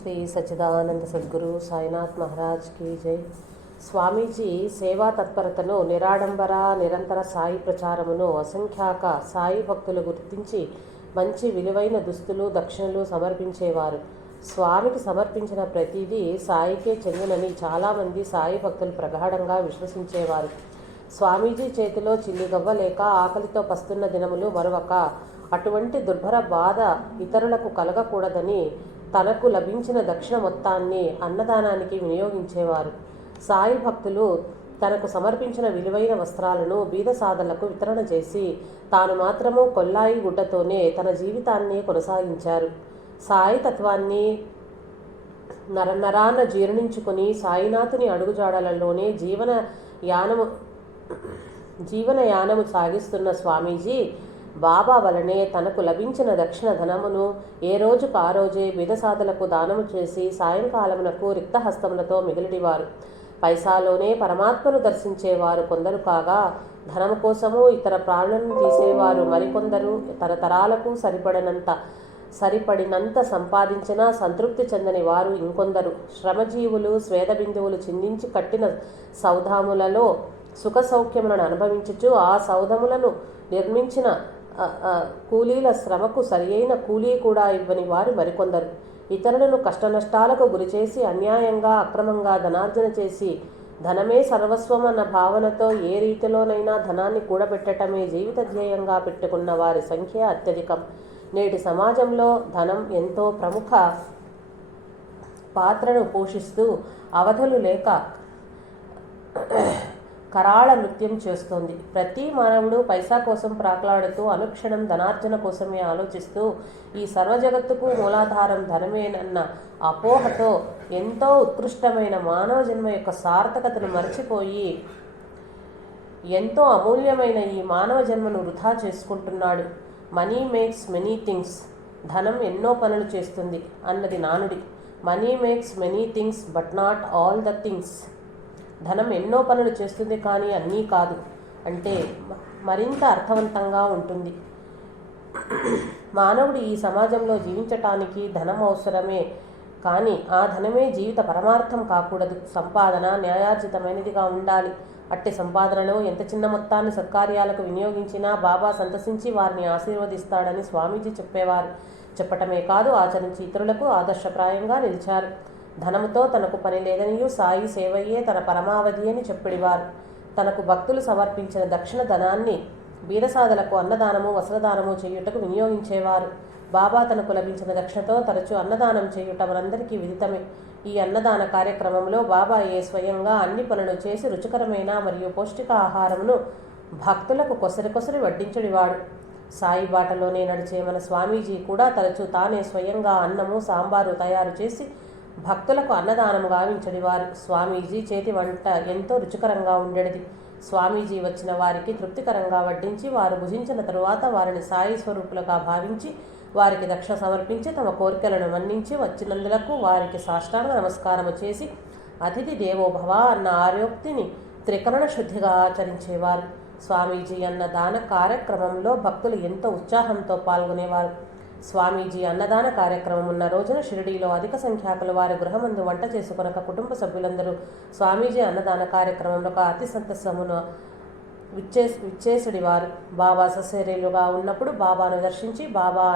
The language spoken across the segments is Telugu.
శ్రీ సచ్చిదానంద సద్గురు సాయినాథ్ మహారాజ్ की జై. స్వామీజీ సేవా తత్పరతను, నిరాడంబర నిరంతర సాయి ప్రచారమును అసంఖ్యాక సాయి భక్తులు గుర్తించి మంచి విలువైన దుస్తులు, దక్షిణలు సమర్పించేవారు. స్వామికి సమర్పించిన ప్రతిదీ సాయికే చెందినని చాలామంది సాయి భక్తులు ప్రగాఢంగా విశ్వసించేవారు. స్వామీజీ చేతిలో చిల్లిగవ్వ లేక ఆకలితో పస్తున్న దినములు మరొక. అటువంటి దుర్భర బాధ ఇతరులకు కలగకూడదని తనకు లభించిన దక్షిణ మొత్తాన్ని అన్నదానానికి వినియోగించేవారు. సాయి భక్తులు తనకు సమర్పించిన విలువైన వస్త్రాలను బీద సాధలకు వితరణ చేసి తాను మాత్రము కొల్లాయి గుడ్డతోనే తన జీవితాన్ని కొనసాగించారు. సాయి తత్వాన్ని నరనరాన జీర్ణించుకుని సాయినాథుని అడుగుజాడలలోనే జీవనయానము సాగిస్తున్న స్వామీజీ బాబా వలనే తనకు లభించిన దక్షిణ ధనమును ఏ రోజుకు ఆ రోజే బీదసాధులకు దానము చేసి సాయంకాలమునకు రిక్తహస్తములతో మిగిలిడివారు. పైసాలోనే పరమాత్మను దర్శించేవారు కొందరు కాగా, ధనము కోసము ఇతర ప్రాణులను తీసేవారు మరికొందరు. తరతరాలకు సరిపడినంత సంపాదించినా సంతృప్తి చెందని వారు ఇంకొందరు. శ్రమజీవులు స్వేద బిందువులు చిందించి కట్టిన సౌధాములలో సుఖ సౌఖ్యములను అనుభవించుచు ఆ సౌధములను నిర్మించిన కూలీల శ్రమకు సరియైన కూలీ కూడా ఇవ్వని వారు మరికొందరు. ఇతరులను కష్టనష్టాలకు గురిచేసి అన్యాయంగా అక్రమంగా ధనార్జన చేసి ధనమే సర్వస్వం అన్న భావనతో ఏ రీతిలోనైనా ధనాన్ని కూడబెట్టడమే జీవిత ధ్యేయంగా పెట్టుకున్న వారి సంఖ్య అత్యధికం. నేటి సమాజంలో ధనం ఎంతో ప్రముఖ పాత్రను పోషిస్తూ అవధులు లేక కరాళ నృత్యం చేస్తోంది. ప్రతి మానవుడు పైసా కోసం ప్రాకులాడుతూ అనుక్షణం ధనార్జన కోసమే ఆలోచిస్తూ ఈ సర్వజగత్తుకు మూలాధారం ధనమేనన్న అపోహతో ఎంతో ఉత్కృష్టమైన మానవ జన్మ యొక్క సార్థకతను మర్చిపోయి ఎంతో అమూల్యమైన ఈ మానవ జన్మను వృధా చేసుకుంటున్నాడు. మనీ మేక్స్ మెనీ థింగ్స్, ధనం ఎన్నో పనులు చేస్తుంది అన్నది నానుడి. Money makes many things but not all the things. ధనం ఎన్నో పనులు చేస్తుంది కానీ అన్నీ కాదు అంటే మరింత అర్థవంతంగా ఉంటుంది. మానవుడు ఈ సమాజంలో జీవించటానికి ధనం అవసరమే కానీ ఆ ధనమే జీవిత పరమార్థం కాకూడదు. సంపాదన న్యాయార్జితమైనదిగా ఉండాలి. అట్టి సంపాదనలో ఎంత చిన్న మొత్తాన్ని సత్కార్యాలకు వినియోగించినా బాబా సంతసించి వారిని ఆశీర్వదిస్తాడని స్వామీజీ చెప్పేవారు. చెప్పటమే కాదు, ఆచరించి ఇతరులకు ఆదర్శప్రాయంగా నిలిచారు. ధనముతో తనకు పని లేదనియూ సాయి సేవయ్యే తన పరమావధి అని చెప్పిడివారు. తనకు భక్తులు సమర్పించిన దక్షిణ ధనాన్ని బీదసాధలకు అన్నదానము వస్త్రదానము చేయుటకు వినియోగించేవారు. బాబా తనకు లభించిన దక్షిణతో తరచూ అన్నదానం చేయుట మనందరికీ విదితమే. ఈ అన్నదాన కార్యక్రమంలో బాబాయే స్వయంగా అన్ని పనులు చేసి రుచికరమైన మరియు పౌష్టిక ఆహారమును భక్తులకు కొసరి వడ్డించడివాడు. సాయి బాటలోనే నడిచే మన స్వామీజీ కూడా తరచూ తానే స్వయంగా అన్నము సాంబారు తయారు చేసి భక్తులకు అన్నదానము గావించడివారు. స్వామీజీ చేతి వంట ఎంతో రుచికరంగా ఉండేది. స్వామీజీ వచ్చిన వారికి తృప్తికరంగా వడ్డించి వారు భుజించిన తరువాత వారిని సాయి స్వరూపులుగా భావించి వారికి దక్షిణ సమర్పించి తమ కోరికలను మన్నించి వచ్చినందులకు వారికి సాష్టాంగ నమస్కారము చేసి అతిథి దేవోభవ అన్న ఆర్యోక్తిని త్రికరణ శుద్ధిగా ఆచరించేవారు. స్వామీజీ అన్న దాన కార్యక్రమంలో భక్తులు ఎంతో ఉత్సాహంతో పాల్గొనేవారు. స్వామీజీ అన్నదాన కార్యక్రమం ఉన్న రోజున షిరిడీలో అధిక సంఖ్యాకులు వారి గృహమందు వంట చేసుకొనక కుటుంబ సభ్యులందరూ స్వామీజీ అన్నదాన కార్యక్రమంలో అతి సంతసమును విచ్చేసడివారు. బాబా సశరీరులుగా ఉన్నప్పుడు బాబాను దర్శించి బాబా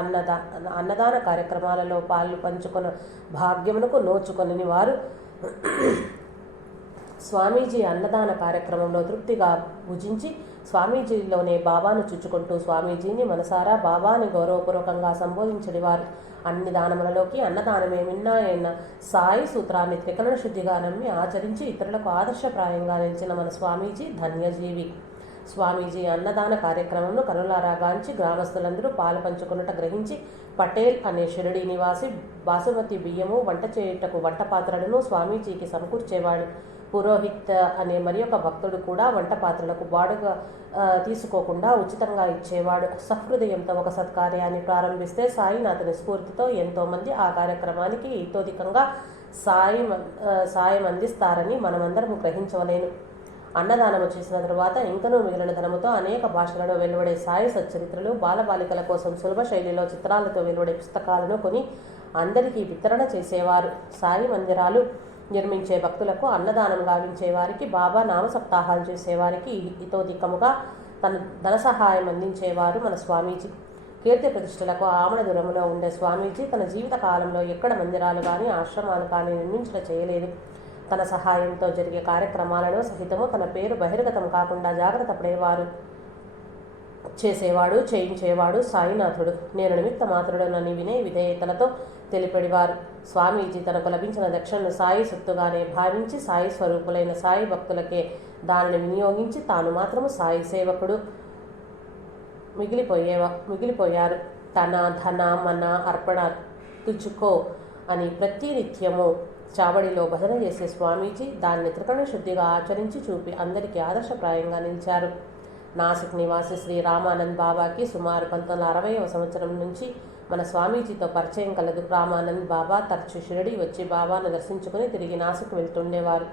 అన్నదాన కార్యక్రమాలలో పాలు పంచుకొన భాగ్యమునకు నోచుకొని వారు స్వామీజీ అన్నదాన కార్యక్రమంలో తృప్తిగా భుజించి స్వామీజీలోనే బాబాను చుచ్చుకుంటూ స్వామీజీని మనసారా బాబాని గౌరవపూర్వకంగా సంబోధించడివారు. అన్ని దానములలోకి అన్నదానమే మిన్నాయన్న సాయి సూత్రాన్ని త్రికరణ శుద్ధిగా నమ్మి ఆచరించి ఇతరులకు ఆదర్శప్రాయంగా నిలిచిన మన స్వామీజీ ధన్యజీవి. స్వామీజీ అన్నదాన కార్యక్రమంలో కనులారాగాంచి గ్రామస్తులందరూ పాలు పంచుకున్నట గ్రహించి పటేల్ అనే షిరిడీ నివాసి బాసుమతి బియ్యము వంట చేయుటకు వంట పాత్రలను స్వామీజీకి సమకూర్చేవాడు. పురోహిత్ అనే మరి ఒక భక్తుడు కూడా వంట పాత్రలకు బాడుగా తీసుకోకుండా ఉచితంగా ఇచ్చేవాడు. సహృదయంతో ఒక సత్కార్యాన్ని ప్రారంభిస్తే సాయినాథుని స్ఫూర్తితో ఎంతోమంది ఆ కార్యక్రమానికి ఇతోధికంగా సాయం అందిస్తారని మనమందరం గ్రహించవలేను. అన్నదానము చేసిన తరువాత ఇంకనూ మిగిలిన ధనముతో అనేక భాషలలో వెలువడే సాయి సచ్చరిత్రలు, బాలబాలికల కోసం సులభ శైలిలో చిత్రాలతో వెలువడే పుస్తకాలను కొని అందరికీ వితరణ చేసేవారు. సాయి మందిరాలు నిర్మించే భక్తులకు అన్నదానం గావించే వారికి, బాబా నామ సప్తాహాలు చేసేవారికి ఇతోధికముగా తన ధన సహాయం అందించేవారు మన స్వామీజీ. కీర్తి ప్రతిష్టలకు ఆమడ దూరంలో ఉండే స్వామీజీ తన జీవిత కాలంలో ఎక్కడ మందిరాలు కానీ ఆశ్రమాలు కానీ నిర్మించడం చేయలేదు. తన సహాయంతో జరిగే కార్యక్రమాలలో సహితము తన పేరు బహిర్గతం కాకుండా జాగ్రత్త పడేవారు. చేయించేవాడు సాయినాథుడు. నేను నిమిత్త మాత్రుడనని వినయ విధేయతలతో తెలిపెడివారు. స్వామీజీ తనకు లభించిన దక్షిణను సాయి సొత్తుగానే భావించి సాయి స్వరూపులైన సాయి భక్తులకే దానిని వినియోగించి తాను మాత్రము సాయి సేవకుడు మిగిలిపోయారు. తన ధన మన అర్పణ తుచుకో అని ప్రతినిత్యము చావడిలో భజన చేసే స్వామీజీ దాన్ని త్రికరణ శుద్ధిగా ఆచరించి చూపి అందరికీ ఆదర్శప్రాయంగా నిలిచారు. నాసిక్ నివాసి శ్రీ రామానంద్ బాబాకి సుమారు 1960వ సంవత్సరం నుంచి మన స్వామీజీతో పరిచయం కలదు. రామానంద్ బాబా తరచు షిరిడి వచ్చి బాబాను దర్శించుకుని తిరిగి నాసిక్ వెళ్తుండేవారు.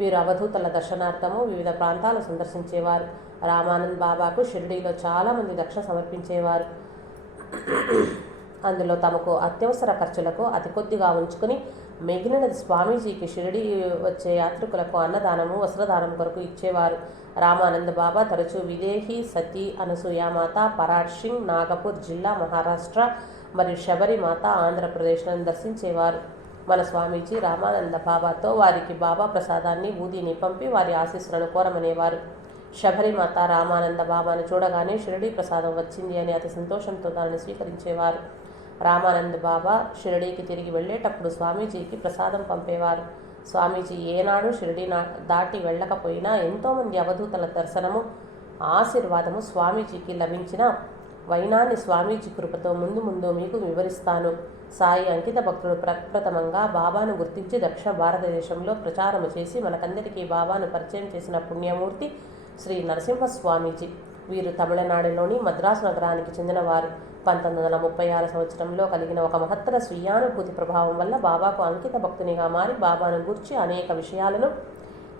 వీరు అవధూతల దర్శనార్థము వివిధ ప్రాంతాలు సందర్శించేవారు. రామానంద్ బాబాకు షిరిడీలో చాలామంది దక్షిణ సమర్పించేవారు. అందులో తమకు అత్యవసర ఖర్చులకు అతి కొద్దిగా ఉంచుకుని మిగిలినది స్వామీజీకి షిరిడి వచ్చే యాత్రికులకు అన్నదానము వస్త్రదానం కొరకు ఇచ్చేవారు. రామానంద బాబా తరచూ విదేహి, సతీ, అనసూయామాత, పరాడ్ సింగ్, నాగపూర్ జిల్లా మహారాష్ట్ర మరియు శబరిమాత ఆంధ్రప్రదేశ్లను దర్శించేవారు. మన స్వామీజీ రామానంద బాబాతో వారికి బాబా ప్రసాదాన్ని బూదీని పంపి వారి ఆశీస్సులను కోరమనేవారు. శబరిమాత రామానంద బాబాను చూడగానే షిరిడీ ప్రసాదం వచ్చింది అని అతి సంతోషంతో దానిని స్వీకరించేవారు. రామానంద బాబా షిరిడీకి తిరిగి వెళ్ళేటప్పుడు స్వామీజీకి ప్రసాదం పంపేవారు. స్వామీజీ ఏనాడు షిరిడీ దాటి వెళ్ళకపోయినా ఎంతోమంది అవధూతల దర్శనము ఆశీర్వాదము స్వామీజీకి లభించిన వైనాన్ని స్వామీజీ కృపతో ముందు మీకు వివరిస్తాను. సాయి అంకిత భక్తుడు ప్రప్రథమంగా బాబాను గుర్తించి దక్షిణ భారతదేశంలో ప్రచారము చేసి మనకందరికీ బాబాను పరిచయం చేసిన పుణ్యమూర్తి శ్రీ నరసింహస్వామీజీ. వీరు తమిళనాడులోని మద్రాసు నగరానికి చెందినవారు. 1936 సంవత్సరంలో కలిగిన ఒక మహత్తర స్వీయానుభూతి ప్రభావం వల్ల బాబాకు అంకిత భక్తునిగా మారి బాబాను గూర్చి అనేక విషయాలను,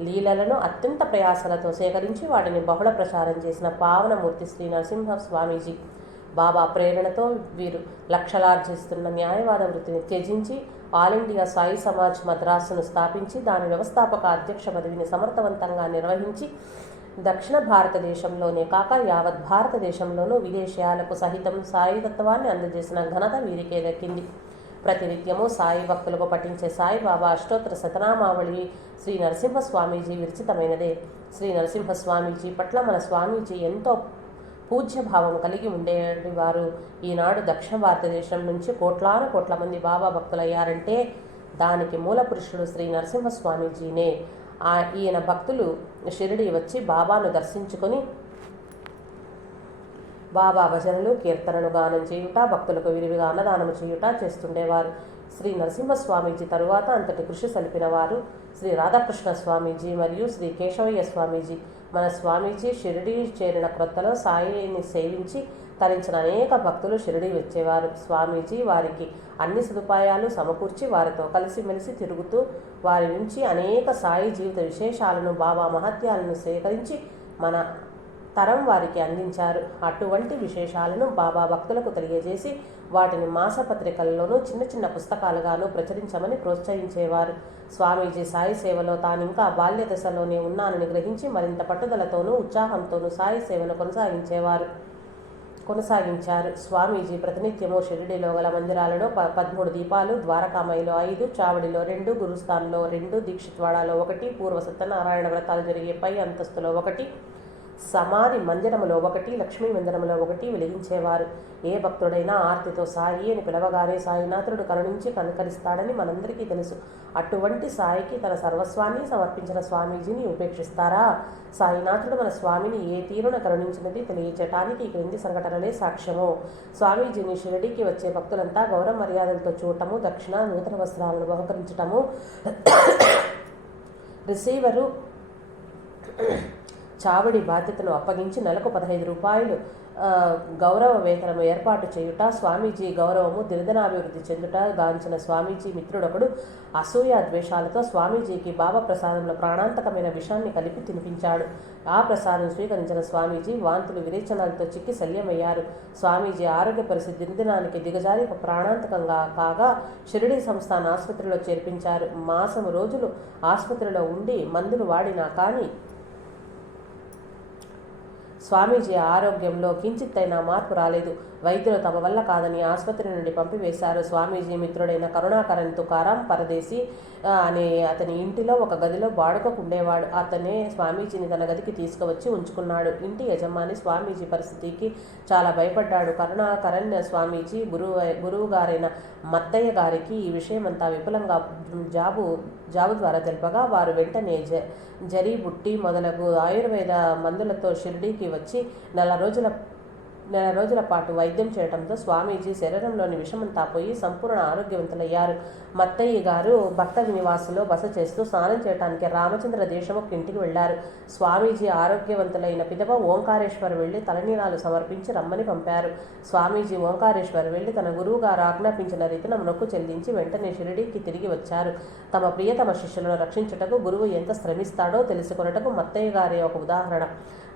లీలలను అత్యంత ప్రయాసలతో సేకరించి వాటిని బహుళ ప్రచారం చేసిన పావనమూర్తి శ్రీ నరసింహ స్వామీజీ. బాబా ప్రేరణతో వీరు లక్షలార్జిస్తున్న న్యాయవాద వృత్తిని త్యజించి ఆల్ ఇండియా సాయి సమాజ్ మద్రాసును స్థాపించి దాని వ్యవస్థాపక అధ్యక్ష పదవిని సమర్థవంతంగా నిర్వహించి దక్షిణ భారతదేశంలోనే కాక యావత్ భారతదేశంలోనూ విదేశీయాలకు సహితం సాయి తత్వాన్ని అందజేసిన ఘనత వీరికే దక్కింది. ప్రతినిత్యము సాయి భక్తులకు పఠించే సాయిబాబా అష్టోత్తర శతనామావళి శ్రీ నరసింహస్వామీజీ విరచితమైనదే. శ్రీ నరసింహస్వామీజీ పట్ల మన స్వామీజీ ఎంతో పూజ్యభావం కలిగి ఉండేవారు. ఈనాడు దక్షిణ భారతదేశం నుంచి కోట్ల మంది బాబా భక్తులయ్యారంటే దానికి మూల పురుషుడు శ్రీ నరసింహస్వామీజీనే. ఈయన భక్తులు షిరిడి వచ్చి బాబాను దర్శించుకొని బాబా భజనలు, కీర్తనలు గానం చేయుట, భక్తులకు విరివిగా అన్నదానము చేయుట చేస్తుండేవారు. శ్రీ నరసింహస్వామీజీ తరువాత అంతటి కృషి సలిపిన వారు శ్రీ రాధాకృష్ణ స్వామీజీ మరియు శ్రీ కేశవయ్య స్వామీజీ. మన స్వామీజీ షిరిడి చేరిన క్రొత్తలో సాయిని సేవించి తరించిన అనేక భక్తులు షిరిడి వచ్చేవారు. స్వామీజీ వారికి అన్ని సదుపాయాలు సమకూర్చి వారితో కలిసిమెలిసి తిరుగుతూ వారి నుంచి అనేక సాయి జీవిత విశేషాలను, బాబా మహత్యాలను సేకరించి మన తరం వారికి అందించారు. అటువంటి విశేషాలను బాబా భక్తులకు తెలియజేసి వాటిని మాసపత్రికల్లోనూ చిన్న పుస్తకాలుగాను ప్రచురించమని ప్రోత్సహించేవారు. స్వామీజీ సాయి సేవలో తాను ఇంకా బాల్య దశలోనే ఉన్నానని గ్రహించి మరింత పట్టుదలతోనూ ఉత్సాహంతోనూ సాయి సేవను కొనసాగించారు. స్వామీజీ ప్రతినిత్యము షిరిడిలో గల మందిరాలలో 13 దీపాలు, ద్వారకామాయిలో 5, చావడిలో 2, గురుస్థాన్లో 2, దీక్షిత్వాడలో 1, పూర్వ సత్యనారాయణ వ్రతాలు జరిగే పై అంతస్తులో 1, సమాధి మందిరములో 1, లక్ష్మీ మందిరములో 1 వెలిగించేవారు. ఏ భక్తుడైనా ఆర్తితో సాయి అని పిలవగానే సాయినాథుడు కరుణించి కనుకరిస్తాడని మనందరికీ తెలుసు. అటువంటి సాయికి తన సర్వస్వాన్ని సమర్పించిన స్వామీజీని ఉపేక్షిస్తారా? సాయినాథుడు మన స్వామిని ఏ తీరున కరుణించినది తెలియచేయటానికి ఈ క్రింది సంఘటనలే సాక్ష్యము. స్వామీజీని షిరిడీకి వచ్చే భక్తులంతా గౌరవ మర్యాదలతో చూడటము, దక్షిణ, నూతన వస్త్రాలను బహుకరించటము, రిసీవరు చావడి బాధ్యతను అప్పగించి నెలకు 15 రూపాయలు గౌరవ వేతనము ఏర్పాటు చేయుట, స్వామీజీ గౌరవము దినదినాభివృద్ధి చెందుట గాంచిన స్వామీజీ మిత్రుడొకడు అసూయ ద్వేషాలతో స్వామీజీకి బాబా ప్రసాదంలో ప్రాణాంతకమైన విషాన్ని కలిపి తినిపించాడు. ఆ ప్రసాదం స్వీకరించిన స్వామీజీ వాంతులు విరేచనాలతో చిక్కి శల్యమయ్యారు. స్వామీజీ ఆరోగ్య పరిస్థితి దినదినానికి దిగజారి ప్రాణాంతకంగా కాగా షిరిడీ సంస్థాన ఆసుపత్రిలో చేర్పించారు. మాసము రోజులు ఆసుపత్రిలో ఉండి మందులు వాడినా కానీ స్వామీజీ ఆరోగ్యంలో కించిత్తైనా మార్పు రాలేదు. వైద్యులు తమ వల్ల కాదని ఆసుపత్రి నుండి పంపివేశారు. స్వామీజీ మిత్రుడైన కరుణాకరణ్ తుకారాం పరదేశీ అనే అతని ఇంటిలో ఒక గదిలో బాడుకకు ఉండేవాడు. అతనే స్వామీజీని తన గదికి తీసుకువచ్చి ఉంచుకున్నాడు. ఇంటి యజమాని స్వామీజీ పరిస్థితికి చాలా భయపడ్డాడు. కరుణాకరణ్ స్వామీజీ గురువు గారైన మత్తయ్య గారికి ఈ విషయమంతా విపులంగా జాబు ద్వారా తెలుపగా వారు వెంటనే జరీబుట్టి మొదలగు ఆయుర్వేద మందులతో షిరిడీకి వచ్చి నెల రోజుల పాటు వైద్యం చేయడంతో స్వామీజీ శరీరంలోని విషమంతా పోయి సంపూర్ణ ఆరోగ్యవంతులయ్యారు. మత్తయ్య గారు భక్త నివాసులో బస చేస్తూ స్నానం చేయడానికి రామచంద్ర దేశముఖ్ ఇంటికి వెళ్లారు. స్వామీజీ ఆరోగ్యవంతులైన పిదప ఓంకారేశ్వర్ వెళ్లి తలనీలాలు సమర్పించి రమ్మని పంపారు. స్వామీజీ ఓంకారేశ్వర్ వెళ్లి తన గురువు గారు ఆజ్ఞాపించిన రీతిన మొక్కు చెల్లించి వెంటనే షిరిడీకి తిరిగి వచ్చారు. తమ ప్రియతమ శిష్యులను రక్షించుటకు గురువు ఎంత శ్రమిస్తాడో తెలుసుకొనుటకు మత్తయ్య గారి ఒక ఉదాహరణ.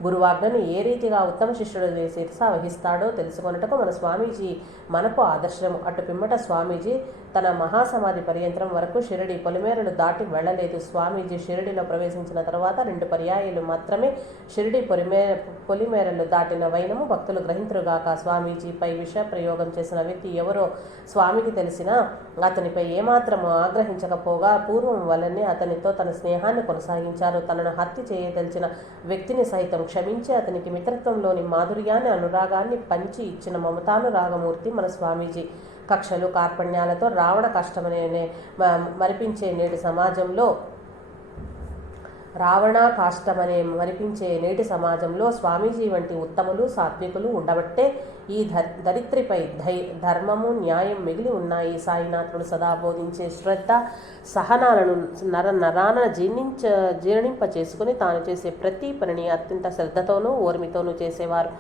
గురువాజ్ఞను ఏ రీతిగా ఉత్తమ శిష్యుడు శిరస వహిస్తాడో తెలుసుకొనుటకు మన స్వామీజీ మనకు ఆదర్శము. అటు పిమ్మట స్వామీజీ తన మహాసమాధి పర్యంతరం వరకు షిరిడి పొలిమేరలు దాటి వెళ్లలేదు. స్వామీజీ షిరిడిలో ప్రవేశించిన తర్వాత 2 పర్యాయాలు మాత్రమే షిరిడి పొలిమేరలు దాటిన వైనము భక్తులు గ్రహింతురుగాక. స్వామీజీపై విష ప్రయోగం చేసిన వ్యక్తి ఎవరో స్వామికి తెలిసినా అతనిపై ఏమాత్రము ఆగ్రహించకపోగా పూర్వం వల్లనే అతనితో తన స్నేహాన్ని కొనసాగించారు. తనను హత్య చేయదలిచిన వ్యక్తిని సైతం క్షమించి అతనికి మిత్రత్వంలోని మాధుర్యాన్ని అనురాగాన్ని పంచి ఇచ్చిన మమతానురాగమూర్తి మన స్వామీజీ. కక్షలు కార్పణ్యాలతో రావణ కష్టమనే మరిపించే నేటి సమాజంలో స్వామీజీ వంటి ఉత్తములు సాత్వికులు ఉండబట్టే ఈ దరిత్రిపై ధర్మము న్యాయం మిగిలి ఉన్నాయి. సాయినాథుడు సదా బోధించే శ్రద్ధ సహనాలను నరాన జీర్ణింప చేసుకుని తాను చేసే ప్రతి పనిని అత్యంత శ్రద్ధతోనూ ఓర్మితోనూ చేసేవారు.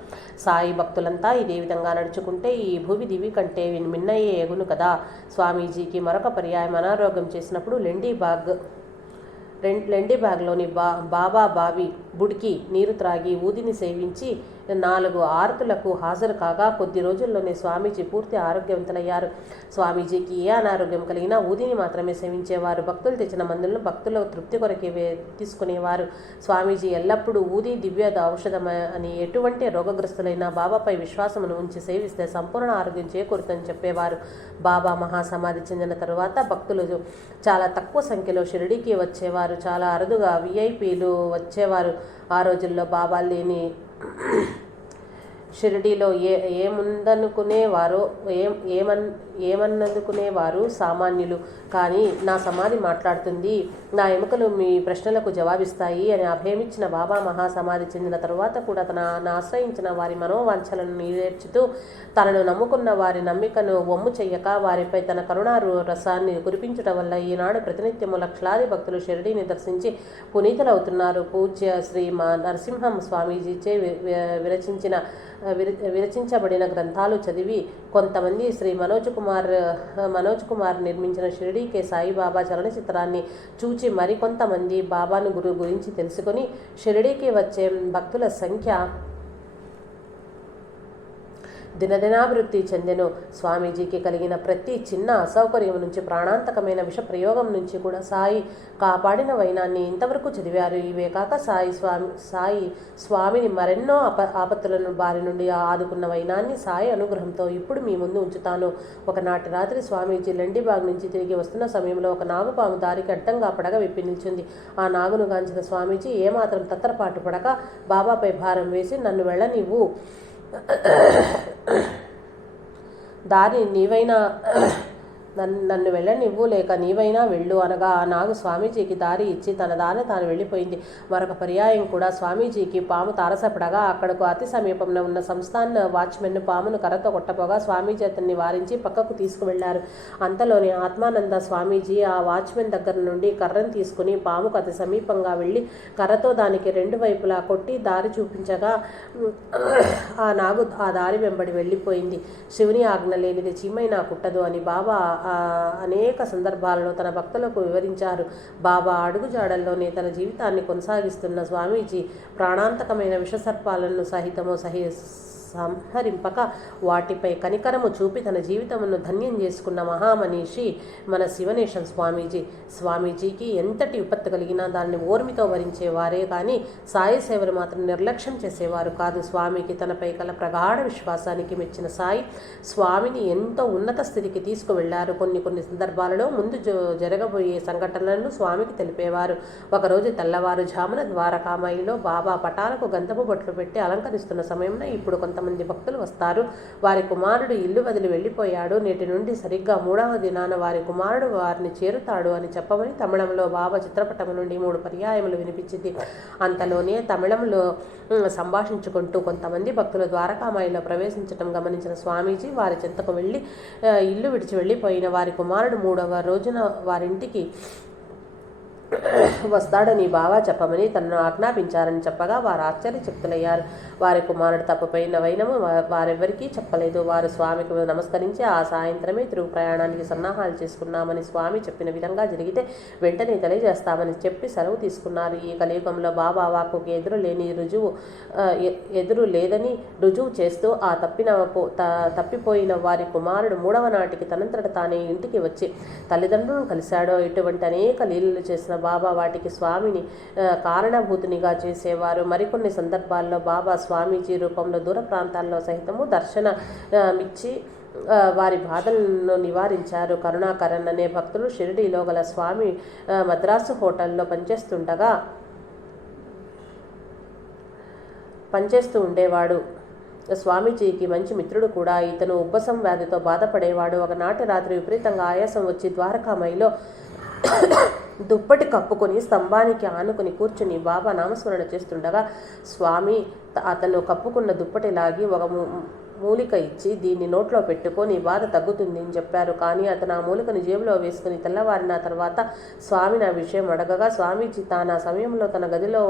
సాయి భక్తులంతా ఇదే విధంగా నడుచుకుంటే ఈ భూమి దివి కంటే మిన్నయ్యే ఎగును కదా. స్వామీజీకి మరొక పర్యాయం అనారోగ్యం చేసినప్పుడు లెండిబాగ్లోని బాబా బావి బుడికి నీరు త్రాగి ఊదిని సేవించి 4 ఆరతులకు హాజరు కాగా కొద్ది రోజుల్లోనే స్వామీజీ పూర్తి ఆరోగ్యవంతులయ్యారు. స్వామీజీకి ఏ అనారోగ్యం కలిగినా ఊదిని మాత్రమే సేవించేవారు. భక్తులు తెచ్చిన మందులను భక్తుల తృప్తి కొరకే తీసుకునేవారు. స్వామీజీ ఎల్లప్పుడూ ఊది దివ్య ఔషధం అని ఎటువంటి రోగగ్రస్తులైనా బాబాపై విశ్వాసమును ఉంచి సేవిస్తే సంపూర్ణ ఆరోగ్యం చేకూరుతుందని చెప్పేవారు. బాబా మహాసమాధి చెందిన తరువాత భక్తులు చాలా తక్కువ సంఖ్యలో షిరిడీకి వచ్చేవారు. చాలా అరుదుగా విఐపీలు వచ్చేవారు. ఆ రోజుల్లో బాబా లేని షిరిడీలో ఏమన్నదుకునేవారు సామాన్యులు. కానీ నా సమాధి మాట్లాడుతుంది, నా ఎముకలు మీ ప్రశ్నలకు జవాబిస్తాయి అని అభయమిచ్చిన బాబా మహాసమాధి చెందిన తరువాత కూడా తనను ఆశ్రయించిన వారి మనోవాంఛలను నెరవేర్చుతూ తనను నమ్ముకున్న వారి నమ్మికను వమ్ము చెయ్యక వారిపై తన కరుణా రసాన్ని కురిపించడం వల్ల ఈనాడు ప్రతినిత్యము లక్షలాది భక్తులు షిరిడీని దర్శించి పునీతులవుతున్నారు. పూజ్య శ్రీ నరసింహం స్వామీజీచే విరచించబడిన గ్రంథాలు చదివి కొంతమంది శ్రీ మనోజ్ కుమార్ నిర్మించిన షిరిడీకే సాయిబాబా చలనచిత్రాన్ని చూచి మరికొంతమంది బాబాను గురించి తెలుసుకొని షిరిడీకి వచ్చే భక్తుల సంఖ్య దినదినాభివృద్ధి చెందెను. స్వామీజీకి కలిగిన ప్రతి చిన్న అసౌకర్యం నుంచి ప్రాణాంతకమైన విష ప్రయోగం నుంచి కూడా సాయి కాపాడిన వైనాన్ని ఇంతవరకు చదివారు. ఇవే కాక సాయి స్వామిని మరెన్నో ఆపత్తులను బారి నుండి ఆదుకున్న వైనాన్ని సాయి అనుగ్రహంతో ఇప్పుడు మీ ముందు ఉంచుతాను. ఒకనాటి రాత్రి స్వామీజీ లెండిబాగ్ నుంచి తిరిగి వస్తున్న సమయంలో ఒక నాగుపాము దారికి అడ్డంగా పడగ విప్పి నిల్చుంది. ఆ నాగును గాంచిన స్వామీజీ ఏమాత్రం తత్తరపాటు పడక బాబాపై భారం వేసి నన్ను వెళ్ళనివ్వు, నన్ను వెళ్ళనివ్వు, లేక నీవైనా వెళ్ళు అనగా ఆ నాగు స్వామీజీకి దారి ఇచ్చి తన దారి తాను వెళ్ళిపోయింది. మరొక పర్యాయం కూడా స్వామీజీకి పాము తారసపడగా అక్కడకు అతి సమీపంలో ఉన్న సంస్థాన్ వాచ్మెన్ పామును కర్రతో కొట్టపోగా స్వామీజీ అతన్ని వారించి పక్కకు తీసుకువెళ్లారు. అంతలోనే ఆత్మానంద స్వామీజీ ఆ వాచ్మెన్ దగ్గర నుండి కర్రను తీసుకుని పాముకు అతి సమీపంగా వెళ్ళి కర్రతో దానికి రెండు వైపులా కొట్టి దారి చూపించగా ఆ నాగు ఆ దారి వెంబడి వెళ్ళిపోయింది. శివుని ఆజ్ఞ లేనిది చీమైనా కుట్టదు అని బాబా అనేక సందర్భాలలో తన భక్తులకు వివరించారు. బాబా అడుగుజాడల్లోనే తన జీవితాన్ని కొనసాగిస్తున్న స్వామీజీ ప్రాణాంతకమైన విషసర్పాలను సహితము సంహరింపక వాటిపై కనికరము చూపి తన జీవితమును ధన్యం చేసుకున్న మహామనీషి మన శివనేశం స్వామీజీకి ఎంతటి విపత్తు కలిగినా దాన్ని ఓర్మితో భరించేవారే కానీ సాయి సేవలు మాత్రం నిర్లక్ష్యం చేసేవారు కాదు. స్వామికి తనపై కల ప్రగాఢ విశ్వాసానికి మెచ్చిన సాయి స్వామిని ఎంతో ఉన్నత స్థితికి తీసుకువెళ్లారు. కొన్ని సందర్భాలలో ముందు జరగబోయే సంఘటనలను స్వామికి తెలిపేవారు. ఒకరోజు తెల్లవారుజామున ద్వారకామాయిలో బాబా పటాలకు గంధపు బొట్లు పెట్టి అలంకరిస్తున్న సమయంలో ఇప్పుడు కొంతమంది భక్తులు వస్తారు. వారి కుమారుడు ఇల్లు వదిలి వెళ్ళిపోయాడు. నేటి నుండి సరిగ్గా 3వ దినాన వారి కుమారుడు వారిని చేరుతాడు అని చెప్పమని తమిళంలో బాబా చిత్రపటం నుండి 3 పర్యాయములు వినిపించింది. అంతలోనే తమిళంలో సంభాషించుకుంటూ కొంతమంది భక్తులు ద్వారకామాయిలో ప్రవేశించడం గమనించిన స్వామీజీ వారి చెంతకు వెళ్ళి ఇల్లు విడిచి వెళ్ళిపోయిన వారి కుమారుడు 3వ రోజున వారింటికి వస్తాడని బాబా చెప్పమని తనను ఆజ్ఞాపించారని చెప్పగా వారు ఆశ్చర్యచకితులయ్యారు. వారి కుమారుడు తప్పుపోయిన వైనము వారెవ్వరికీ చెప్పలేదు. వారు స్వామికి నమస్కరించి ఆ సాయంత్రమే తిరుగు ప్రయాణానికి సన్నాహాలు చేసుకున్నామని స్వామి చెప్పిన విధంగా జరిగితే వెంటనే తెలియజేస్తామని చెప్పి సెలవు తీసుకున్నారు. ఈ కలియుగంలో బాబా వాక్కుకి ఎదురు లేదని రుజువు చేస్తూ ఆ తప్పిపోయిన వారి కుమారుడు 3వ నాటికి తనంతట తానే ఇంటికి వచ్చి తల్లిదండ్రులను కలిశాడో. ఇటువంటి అనేక లీలలు చేసిన బాబా వాటికి స్వామిని కారణభూతునిగా చేసేవారు. మరికొన్ని సందర్భాల్లో బాబా స్వామీజీ రూపంలో దూర ప్రాంతాల్లో సహితము దర్శనమిచ్చి వారి బాధలను నివారించారు. కరుణాకరణ్ అనే భక్తులు షిరిడీలో గల స్వామి మద్రాసు హోటల్లో పనిచేస్తూ ఉండేవాడు. స్వామీజీకి మంచి మిత్రుడు కూడా. ఇతను ఉబ్బసం వ్యాధితో బాధపడేవాడు. ఒకనాటి రాత్రి విపరీతంగా ఆయాసం వచ్చి ద్వారకామాయిలో దుప్పటి కప్పుకొని స్తంభానికి ఆనుకుని కూర్చుని బాబా నామస్మరణ చేస్తుండగా స్వామి అతను కప్పుకున్న దుప్పటి లాగి ఒక మూలిక ఇచ్చి దీన్ని నోట్లో పెట్టుకొని బాధ తగ్గుతుంది అని చెప్పారు. కానీ అతను ఆ మూలికను జేబులో వేసుకుని తెల్లవారిన తర్వాత స్వామిని ఆ విషయం అడగగా స్వామీజీ తాను ఆ సమయంలో తన గదిలో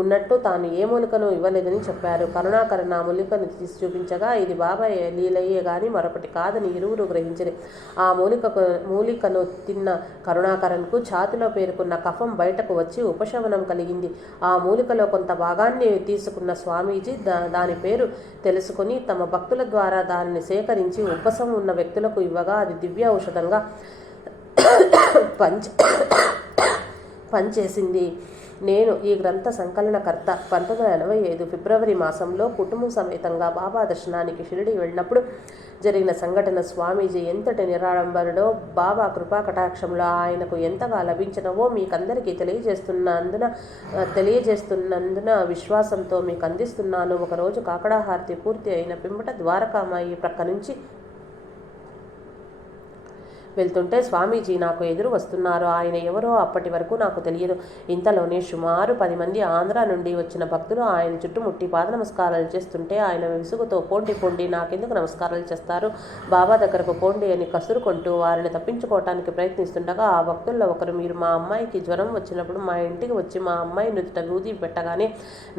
ఉన్నట్టు తాను ఏ మూలికను ఇవ్వలేదని చెప్పారు. కరుణాకరన్ ఆ మూలికను తీసి చూపించగా ఇది బాబా లీలయ్యే గాని మరొకటి కాదని ఇరువురు గ్రహించింది. ఆ మూలికను తిన్న కరుణాకరన్కు ఛాతిలో పేరుకున్న కఫం బయటకు వచ్చి ఉపశమనం కలిగింది. ఆ మూలికలో కొంత భాగాన్ని తీసుకున్న స్వామీజీ దాని పేరు తెలుసుకుని తమ భక్తుల ద్వారా దానిని సేకరించి ఉబ్బసం ఉన్న వ్యక్తులకు ఇవ్వగా అది దివ్య ఔషధంగా పనిచేసింది. నేను ఈ గ్రంథ సంకలనకర్త. 1985 ఫిబ్రవరి మాసంలో కుటుంబ సమేతంగా బాబా దర్శనానికి షిరిడి వెళ్ళినప్పుడు జరిగిన సంఘటన. స్వామీజీ ఎంతటి నిరాడంబరుడో, బాబా కృపా కటాక్షంలో ఆయనకు ఎంతగా లభించినవో మీకందరికీ తెలియజేస్తున్నందున విశ్వాసంతో మీకు అందిస్తున్నాను. ఒకరోజు కాకడాహారతి పూర్తి అయిన పిమ్మట ద్వారకామాయి ప్రక్క నుంచి వెళ్తుంటే స్వామీజీ నాకు ఎదురు వస్తున్నారు. ఆయన ఎవరో అప్పటి వరకు నాకు తెలియదు. ఇంతలోనే సుమారు 10 మంది ఆంధ్ర నుండి వచ్చిన భక్తులు ఆయన చుట్టుముట్టి పాద నమస్కారాలు చేస్తుంటే ఆయన విసుగుతో పోండి నాకెందుకు నమస్కారాలు చేస్తారు, బాబా దగ్గరకు పోండి అని కసురుకుంటూ వారిని తప్పించుకోవటానికి ప్రయత్నిస్తుండగా ఆ భక్తుల్లో ఒకరు, మీరు మా అమ్మాయికి జ్వరం వచ్చినప్పుడు మా ఇంటికి వచ్చి మా అమ్మాయి నుదుట దూది పెట్టగానే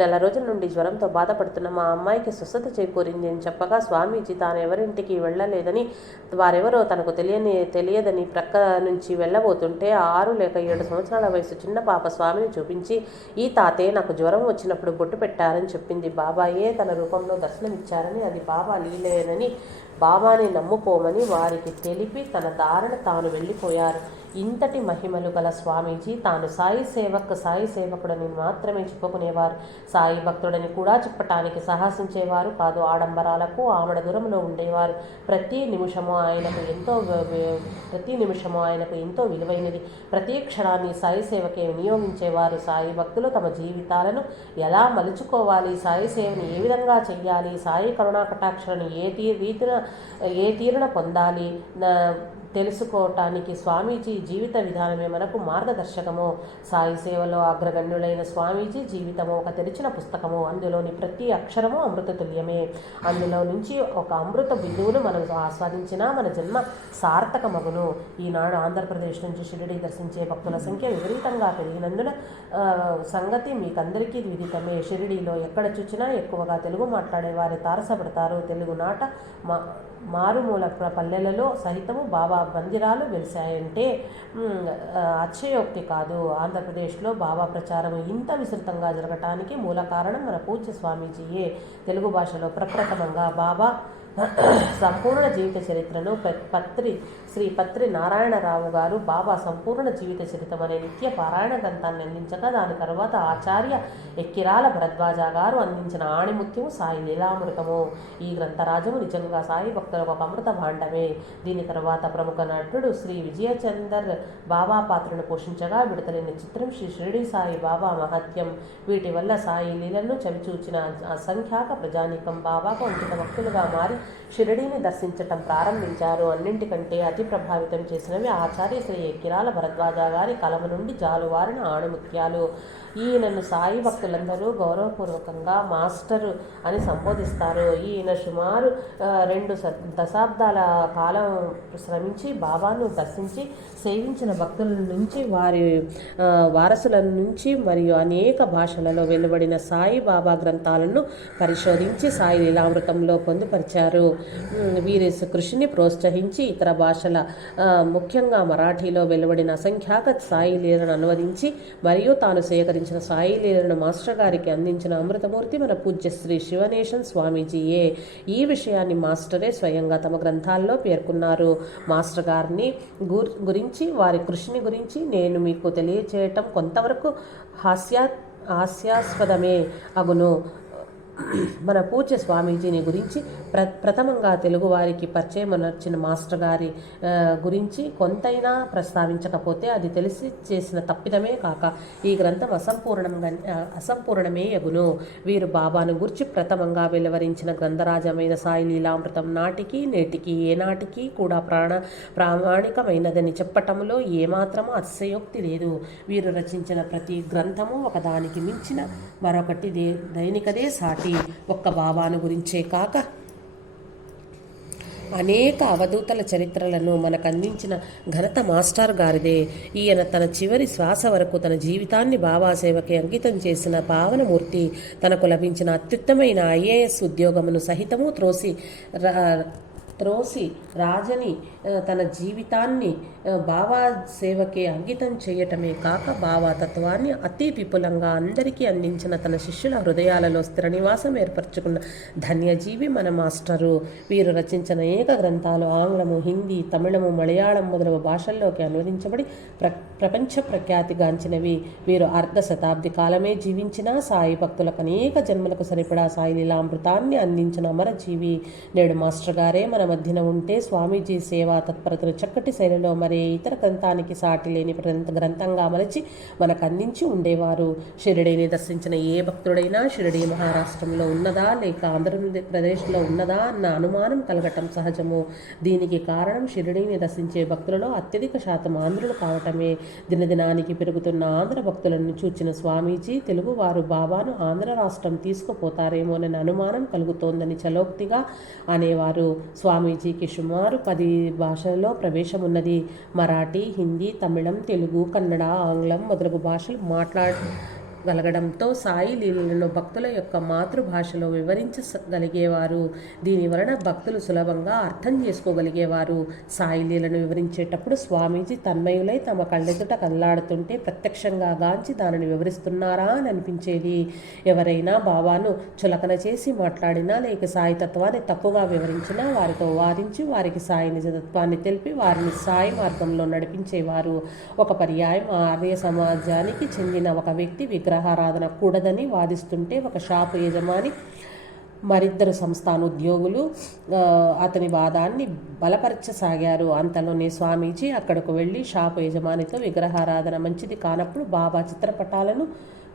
4 రోజుల నుండి జ్వరంతో బాధపడుతున్న మా అమ్మాయికి స్వస్థత చేకూరింది అని చెప్పగా స్వామీజీ తాను ఎవరింటికి వెళ్ళలేదని, వారెవరో తనకు తెలియదని ప్రక్క నుంచి వెళ్ళబోతుంటే 6 లేక 7 సంవత్సరాల వయసు చిన్న పాప స్వామిని చూపించి ఈ తాతే నాకు జ్వరం వచ్చినప్పుడు బొట్టు పెట్టారని చెప్పింది. బాబాయే తన రూపంలో దర్శనమిచ్చారని, అది బాబా లీలేనని, బాబాని నమ్ముకోమని వారికి తెలిపి తన దారిన తాను వెళ్ళిపోయారు. ఇంతటి మహిమలు గల స్వామీజీ తాను సాయి సేవకుడని మాత్రమే చెప్పుకునేవారు. సాయి భక్తుడని కూడా చెప్పటానికి సాహసించేవారు కాదు. ఆడంబరాలకు ఆమడ దూరంలో ఉండేవారు. ప్రతి నిమిషము ఆయనకు ఎంతో విలువైనది. ప్రతి క్షణాన్ని సాయి సేవకే వినియోగించేవారు. సాయి భక్తులు తమ జీవితాలను ఎలా మలుచుకోవాలి, సాయి సేవని ఏ విధంగా చెయ్యాలి, సాయి కరుణా కటాక్షలను ఏ తీరున పొందాలి, తెలుసుకోవటానికి స్వామీజీ జీవిత విధానమే మనకు మార్గదర్శకము. సాయి సేవలో అగ్రగణ్యులైన స్వామీజీ జీవితము ఒక తెరిచిన పుస్తకము. అందులోని ప్రతి అక్షరము అమృతతుల్యమే. అందులో నుంచి ఒక అమృత బిందువును మనం ఆస్వాదించినా మన జన్మ సార్థకమగును. ఈనాడు ఆంధ్రప్రదేశ్ నుంచి షిరిడి దర్శించే భక్తుల సంఖ్య విపరీతంగా పెరిగినందున సంగతి మీకందరికీ విదితమే. షిరిడీలో ఎక్కడ చూచినా ఎక్కువగా తెలుగు మాట్లాడే వారి తారసపడతారు. తెలుగు నాట మారుమూల పల్లెలలో సహితము బాబా మందిరాలు వెలిశాయంటే అక్షయోక్తి కాదు. ఆంధ్రప్రదేశ్లో బాబా ప్రచారం ఇంత విస్తృతంగా జరగటానికి మూల కారణం మన పూజ్య స్వామీజీయే. తెలుగు భాషలో ప్రప్రథమంగా బాబా సంపూర్ణ జీవిత చరిత్రను శ్రీ పత్రి నారాయణరావు గారు బాబా సంపూర్ణ జీవిత చరిత్రం అనే నిత్య పారాయణ గ్రంథాన్ని అందించగా దాని తర్వాత ఆచార్య ఎక్కిరాల భరద్వాజ గారు అందించిన ఆణిముత్యము సాయి లీలామృతము. ఈ గ్రంథరాజము నిజంగా సాయి భక్తులకు ఒక అమృత భాండమే. దీని తర్వాత ప్రముఖ నటుడు శ్రీ విజయచందర్ బాబా పాత్రను పోషించగా విడుదలైన చిత్రం శ్రీ షిరిడి సాయి బాబా మహత్యం. వీటి వల్ల సాయి లీలను చవిచూచిన అసంఖ్యాక ప్రజానీకం బాబాకు అంకిత భక్తులుగా మారి షిరిడీని దర్శించటం ప్రారంభించారు. అన్నింటికంటే అతి ప్రభావితం చేసినవి ఆచార్య శ్రీ ఎక్కిరాల భరద్వాజ గారి కలమ నుండి జాలువారిన ఆణిముత్యాలు. ఈయనను సాయి భక్తులందరూ గౌరవపూర్వకంగా మాస్టరు అని సంబోధిస్తారు. ఈయన సుమారు 2 దశాబ్దాల కాలం శ్రమించి బాబాను దర్శించి సేవించిన భక్తుల నుంచి వారి వారసుల నుంచి మరియు అనేక భాషలలో వెలువడిన సాయి బాబా గ్రంథాలను పరిశోధించి సాయి లీలామృతంలో పొందుపరిచారు. వీరి కృషిని ప్రోత్సహించి ఇతర భాషల ముఖ్యంగా మరాఠీలో వెలువడిన అసంఖ్యాక సాయి లీలను అనువదించి మరియు తాను సేకరించిన సాయి లీలను మాస్టర్ గారికి అందించిన అమృతమూర్తి మన పూజ్య శ్రీ శివనేశన్ స్వామీజీయే. ఈ విషయాన్ని మాస్టరే స్వయంగా తమ గ్రంథాల్లో పేర్కొన్నారు. మాస్టర్ గారిని గురించి వారి కృషిని గురించి నేను మీకు తెలియచేయటం కొంతవరకు హాస్యాస్పదమే అగును. మన పూజ్య స్వామీజీని గురించి ప్రథమంగా తెలుగువారికి పరిచయం నచ్చిన మాస్టర్ గారి గురించి కొంతైనా ప్రస్తావించకపోతే అది తెలిసి చేసిన తప్పిదమే కాక ఈ గ్రంథం అసంపూర్ణమే యగును. వీరు బాబాను గురించి ప్రథమంగా వెలువరించిన గ్రంథరాజమైన సాయి లీలామృతం నాటికి నేటికి ఏనాటికి కూడా ప్రామాణికమైనదని చెప్పటంలో ఏమాత్రమూ అతిశయోక్తి లేదు. వీరు రచించిన ప్రతి గ్రంథము ఒకదానికి మించిన మరొకటి దైనికదే సాటి. ఒక్క బాబాను గురించే కాక అనేక అవధూతల చరిత్రలను మనకు అందించిన ఘనత మాస్టర్ గారిదే. ఈయన తన చివరి శ్వాస వరకు తన జీవితాన్ని బాబా సేవకి అంకితం చేసిన పావనమూర్తి. తనకు లభించిన అత్యుత్తమైన ఐఏఎస్ ఉద్యోగమును సహితము త్రోసి రాజని తన జీవితాన్ని బాబా సేవకే అంకితం చేయటమే కాక బాబా తత్వాన్ని అతి విపులంగా అందరికీ అందించిన తన శిష్యుల హృదయాలలో స్థిర నివాసం ఏర్పరచుకున్న ధన్యజీవి మన మాస్టరు. వీరు రచించిన అనేక గ్రంథాలు ఆంగ్లము, హిందీ, తమిళము, మలయాళం మొదలగు భాషల్లోకి అనువదించబడి ప్రపంచ ప్రఖ్యాతిగాంచినవి. వీరు అర్ధ శతాబ్ది కాలమే జీవించిన సాయి భక్తులకు అనేక జన్మలకు సరిపడా సాయి లీలామృతాన్ని అందించిన అమరజీవి. నేడు మాస్టర్ గారే మన మధ్యన ఉంటే స్వామీజీ సేవా తత్పరతను చక్కటి శైలిలో మరే ఇతర గ్రంథానికి సాటి లేని గ్రంథంగా మలచి మనకు అందించి ఉండేవారు. షిరిడీని దర్శించిన ఏ భక్తుడైనా షిరిడీ మహారాష్ట్రంలో ఉన్నదా లేక ఆంధ్రప్రదేశ్లో ఉన్నదా అన్న అనుమానం కలగటం సహజము. దీనికి కారణం షిరిడీని దర్శించే భక్తులలో అత్యధిక శాతం ఆంధ్రులు కావటమే. దినదినానికి పెరుగుతున్న ఆంధ్ర భక్తులను చూచిన స్వామీజీ తెలుగువారు బాబాను ఆంధ్ర రాష్ట్రం తీసుకుపోతారేమోనని అనుమానం కలుగుతోందని చలోక్తిగా అనేవారు. స్వామీజీకి సుమారు 10 భాషల్లో ప్రవేశమున్నది. మరాఠీ, హిందీ, తమిళం, తెలుగు, కన్నడ, ఆంగ్లం మొదలగు భాషలు మాట్లాడగలగడంతో సాయి లీలలను భక్తుల యొక్క మాతృభాషలో వివరించగలిగేవారు. దీనివలన భక్తులు సులభంగా అర్థం చేసుకోగలిగేవారు. సాయి లీలను వివరించేటప్పుడు స్వామీజీ తన్మయులై తమ కళ్ళెదుట కదలాడుతుంటే ప్రత్యక్షంగా గాంచి దానిని వివరిస్తున్నారా అని అనిపించేది. ఎవరైనా బాబాను చులకన చేసి మాట్లాడినా లేక సాయి తత్వాన్ని తప్పుగా వివరించినా వారితో వాదించి వారికి సాయి నిజతత్వాన్ని తెలిపి వారిని సాయి మార్గంలో నడిపించేవారు. ఒక పర్యాయం ఆర్య సమాజానికి చెందిన ఒక వ్యక్తి విగ్రహారాధన కూడదని వాదిస్తుంటే ఒక షాపు యజమాని మరిద్దరు సంస్థానోద్యోగులు అతని వాదాన్ని బలపరచసాగారు. అంతలోనే స్వామీజీ అక్కడకు వెళ్ళి షాపు యజమానితో విగ్రహారాధన మంచిది కానప్పుడు బాబా చిత్రపటాలను,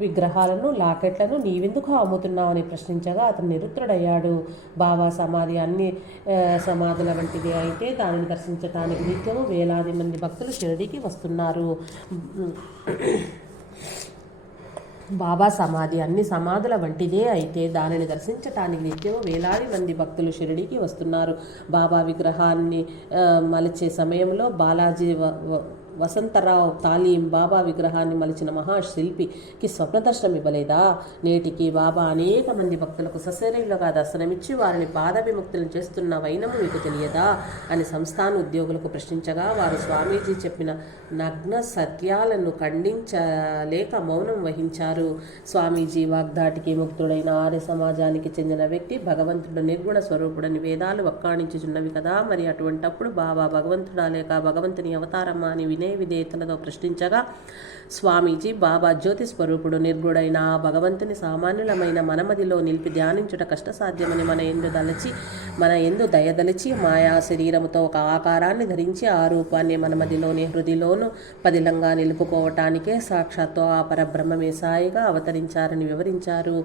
విగ్రహాలను, లాకెట్లను నీవెందుకు అమ్ముతున్నావని ప్రశ్నించగా అతను నిరుత్రుడయ్యాడు. బాబా సమాధి అన్ని సమాధుల వంటిది అయితే దానిని దర్శించటానికి నిత్యము వేలాది మంది భక్తులు షిరిడీకి వస్తున్నారు. బాబా సమాధి అన్ని సమాధుల వంటిదే అయితే దానిని దర్శించటానికి నిత్యం వేలాది మంది భక్తులు షిరిడీకి వస్తున్నారు. బాబా విగ్రహాన్ని మలిచే సమయంలో బాలాజీ వసంతరావు తాలీం బాబా విగ్రహాన్ని మలిచిన మహాశిల్పికి స్వప్న దర్శనం ఇవ్వలేదా? నేటికి బాబా అనేక మంది భక్తులకు సశరీరులుగా దర్శనమిచ్చి వారిని బాధ విముక్తులను చేస్తున్న వైనము మీకు తెలియదా అని సంస్థాన ఉద్యోగులకు ప్రశ్నించగా వారు స్వామీజీ చెప్పిన నగ్న సత్యాలను ఖండించలేక మౌనం వహించారు. స్వామీజీ వాగ్దాటికి ముక్తుడైన ఆర్య సమాజానికి చెందిన వ్యక్తి భగవంతుడు నిర్గుణ స్వరూపుడని వేదాలు వక్కాణించుచున్నవి కదా, మరి అటువంటప్పుడు బాబా భగవంతుడా లేక భగవంతుని అవతారమా అని విధేయతలతో ప్రశ్నించగా స్వామీజీ బాబా జ్యోతి స్వరూపుడు నిర్గుడైన ఆ భగవంతుని సామాన్యులమైన మనమదిలో నిలిపి ధ్యానించుట కష్టసాధ్యమని మన ఎందు దయదలిచి మాయా శరీరముతో ఒక ఆకారాన్ని ధరించి ఆ రూపాన్ని మనమదిలోని హృదిలోను పదిలంగా నిలుపుకోవటానికే సాక్షాత్తు ఆ పరబ్రహ్మమే సాయిగా అవతరించారని వివరించారు.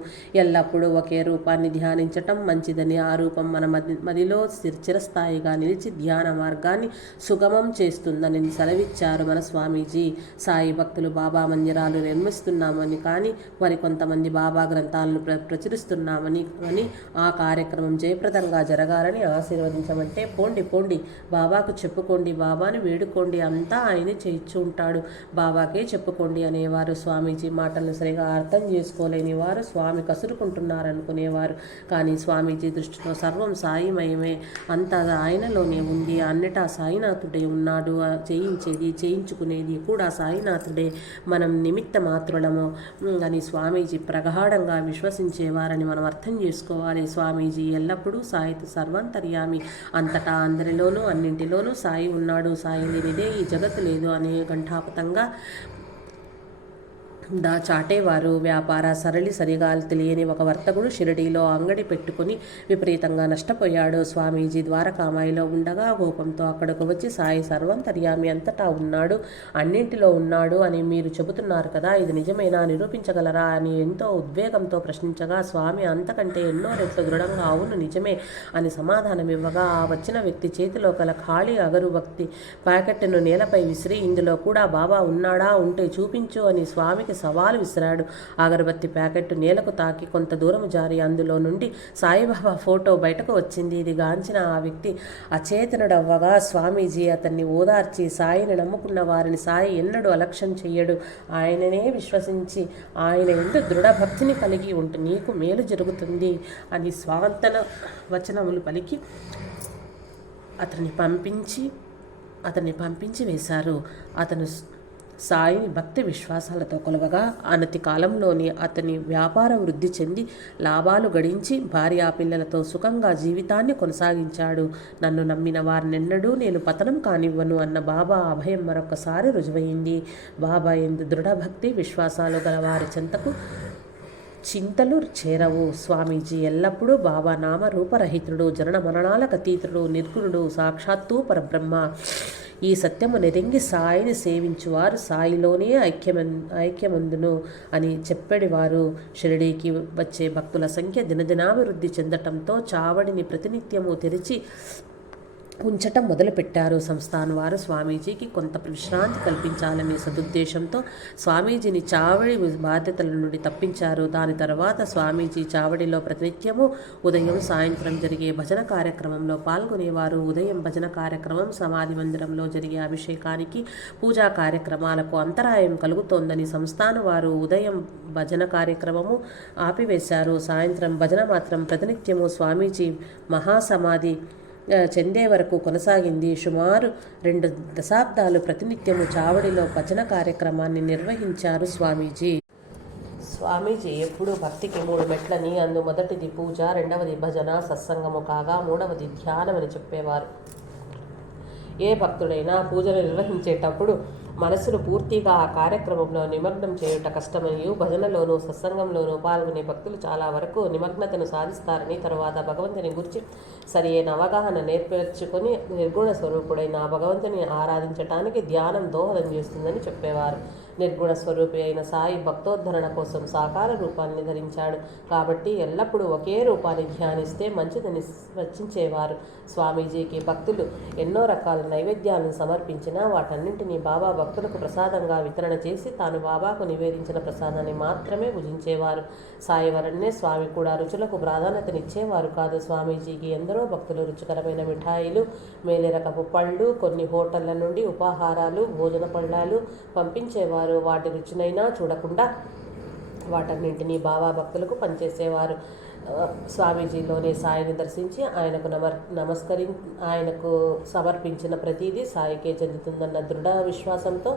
ఎల్లప్పుడూ ఒకే రూపాన్ని ధ్యానించటం మంచిదని, ఆ రూపం మన మదిలో చిరస్థాయిగా నిలిచి ధ్యాన మార్గాన్ని సుగమం చేస్తుందని సెలవిచ్చారు మన స్వామీజీ. సాయి భక్తులు బాబా మందిరాలు నిర్మిస్తున్నామని కానీ మరికొంతమంది బాబా గ్రంథాలను ప్రచురిస్తున్నామని ఆ కార్యక్రమం జయప్రదంగా జరగాలని ఆశీర్వదించమంటే పోండి బాబాకు చెప్పుకోండి, బాబాని వేడుకోండి, అంతా ఆయనే చేయించు ఉంటాడు, బాబాకే చెప్పుకోండి అనేవారు. స్వామీజీ మాటలను సరిగా అర్థం చేసుకోలేని వారు స్వామి కసురుకుంటున్నారనుకునేవారు. కానీ స్వామీజీ దృష్టిలో సర్వం సాయిమయమే, అంతా ఆయనలోనే ఉంది, అన్నిటా సాయినాథుడే ఉన్నాడు, చేయించుకునేది కూడా సాయినాథుడే, మనం నిమిత్త మాత్రులము అని స్వామీజీ ప్రగాఢంగా విశ్వసించేవారని మనం అర్థం చేసుకోవాలి. స్వామీజీ ఎల్లప్పుడూ సాయి సర్వాంతర్యామి, అంతటా అందరిలోనూ అన్నింటిలోనూ సాయి ఉన్నాడు, సాయి లేనిదే ఈ జగత్తు లేదు అనే ఘంటాపతంగా చాటేవారు. వ్యాపార సరిగా తెలియని ఒక వర్తకుడు షిరిడీలో అంగడి పెట్టుకుని విపరీతంగా నష్టపోయాడు. స్వామీజీ ద్వారకామాయిలో ఉండగా కోపంతో అక్కడకు వచ్చి సాయి సర్వంతర్యామి అంతటా ఉన్నాడు, అన్నింటిలో ఉన్నాడు అని మీరు చెబుతున్నారు కదా, ఇది నిజమేనా, నిరూపించగలరా అని ఎంతో ఉద్వేగంతో ప్రశ్నించగా స్వామి అంతకంటే ఎన్నో రెట్లు దృఢంగా అవును నిజమే అని సమాధానం ఇవ్వగా ఆ వచ్చిన వ్యక్తి చేతిలో గల ఖాళీ అగరుబత్తి ప్యాకెట్ను నేలపై విసిరి ఇందులో కూడా బాబా ఉన్నాడా, ఉంటే చూపించు అని స్వామికి సవాలు విసిరాడు. అగరబత్తి ప్యాకెట్ నేలకు తాకి కొంత దూరం జారి అందులో నుండి సాయిబాబా ఫోటో బయటకు వచ్చింది. ఇది గాంచిన ఆ వ్యక్తి అచేతనుడవ్వగా స్వామీజీ అతన్ని ఓదార్చి, సాయిని నమ్ముకున్న వారిని సాయి ఎన్నడూ అలక్ష్యం చెయ్యడు, ఆయననే విశ్వసించి ఆయన ఎందు దృఢభక్తిని కలిగి ఉంటే నీకు మేలు జరుగుతుంది అని స్వాంతన వచనములు పలికి అతన్ని పంపించి వేశారు. అతను సాయిని భక్తి విశ్వాసాలతో కొలవగా అనతి కాలంలోనే అతని వ్యాపార వృద్ధి చెంది లాభాలు గడించి భార్యాపిల్లలతో సుఖంగా జీవితాన్ని కొనసాగించాడు. నన్ను నమ్మిన వారినెన్నడూ నేను పతనం కానివ్వను అన్న బాబా అభయం మరొకసారి రుజువైంది. బాబా ఎందు దృఢభక్తి విశ్వాసాలు గల వారి చెంతకు చింతలు చేరవు. స్వామీజీ ఎల్లప్పుడూ బాబా నామరూపరహితుడు, జనన మరణాలకు అతీతుడు, నిర్గుణుడు, సాక్షాత్తు పరబ్రహ్మ. ఈ సత్యము నెరింగి సాయిని సేవించువారు సాయిలోనే ఐక్యమందును అని చెప్పేవారు. షిరిడీకి వచ్చే భక్తుల సంఖ్య దినదినాభివృద్ధి చెందటంతో చావడిని ప్రతినిత్యము తెరిచి ఉంచటం మొదలుపెట్టారు. సంస్థాన్ వారు స్వామీజీకి కొంత విశ్రాంతి కల్పించాలనే సదుద్దేశంతో స్వామీజీని చావడి బాధ్యతల నుండి తప్పించారు. దాని తర్వాత స్వామీజీ చావడిలో ప్రతినిత్యము ఉదయం సాయంత్రం జరిగే భజన కార్యక్రమంలో పాల్గొనేవారు. ఉదయం భజన కార్యక్రమం సమాధి మందిరంలో జరిగే అభిషేకానికి, పూజా కార్యక్రమాలకు అంతరాయం కలుగుతోందని సంస్థాన్ వారు ఉదయం భజన కార్యక్రమము ఆపివేశారు. సాయంత్రం భజన మాత్రం ప్రతినిత్యము స్వామీజీ మహాసమాధి చెందే వరకు కొనసాగింది. సుమారు 2 దశాబ్దాలు ప్రతినిత్యము చావడిలో భజన కార్యక్రమాన్ని నిర్వహించారు స్వామీజీ. స్వామీజీ ఎప్పుడూ భక్తికి 3 మెట్లని, అందు మొదటిది పూజ, రెండవది భజన సత్సంగము కాగా మూడవది ధ్యానం అని చెప్పేవారు. ఏ భక్తుడైనా పూజలు నిర్వహించేటప్పుడు మనసును పూర్తిగా ఆ కార్యక్రమంలో నిమగ్నం చేయుట కష్టమనియు, భజనలోనూ సత్సంగంలోనూ పాల్గొనే భక్తులు చాలా వరకు నిమగ్నతను సాధిస్తారని, తరువాత భగవంతుని గురించి సరి అయిన అవగాహన నేర్పర్చుకొని నిర్గుణ స్వరూపుడైన ఆ భగవంతుని ఆరాధించటానికి ధ్యానం దోహదం చేస్తుందని చెప్పేవారు. నిర్గుణ స్వరూపి అయిన సాయి భక్తోద్ధరణ కోసం సాకార రూపాన్ని ధరించాడు కాబట్టి ఎల్లప్పుడూ ఒకే రూపాన్ని ధ్యానిస్తే మంచిదని రచించేవారు. స్వామీజీకి భక్తులు ఎన్నో రకాల నైవేద్యాలను సమర్పించినా వాటన్నింటినీ బాబా భక్తులకు ప్రసాదంగా వితరణ చేసి తాను బాబాకు నివేదించిన ప్రసాదాన్ని మాత్రమే భుజించేవారు. సాయి వలనే స్వామి కూడా రుచులకు ప్రాధాన్యతనిచ్చేవారు కాదు. స్వామీజీకి ఎందరో భక్తులు రుచికరమైన మిఠాయిలు, మేలిరకపు పళ్ళు, కొన్ని హోటళ్ల నుండి ఉపాహారాలు, భోజన పళ్ళాలు పంపించేవారు. వాటి రుచినైనా చూడకుండా వాటన్నింటినీ బాబా భక్తులకు పనిచేసేవారు. స్వామీజీలోనే సాయిని దర్శించి ఆయనకు సమర్పించిన ప్రతిదీ సాయికే చెందుతుందన్న దృఢ విశ్వాసంతో